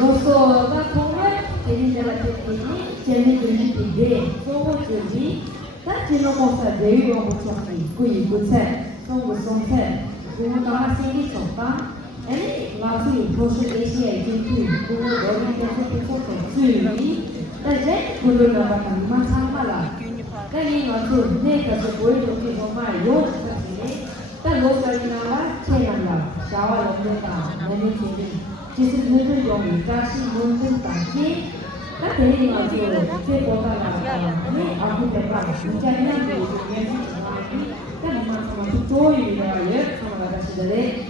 로서가 정말 재밌는 테크닉이 재밌는 기대 소고주기 따지는 것에 내용을 붙였기 구이구체 송구송체 구무다가 생기 줬다 아니 라스이 도시 에시아의 진투 구무 너리 대세 포토 주의但是不论那个你们参加了，那你们说那个是不会有这种嘛有的是，但罗格里那话这样了，小娃龙的大，那你听听，其实那个用于家是门正大街，那等于嘛就这国家啦，你阿不得吧，人家那边就年轻人嘛，但你们他们是多余的也，他们那个是的嘞。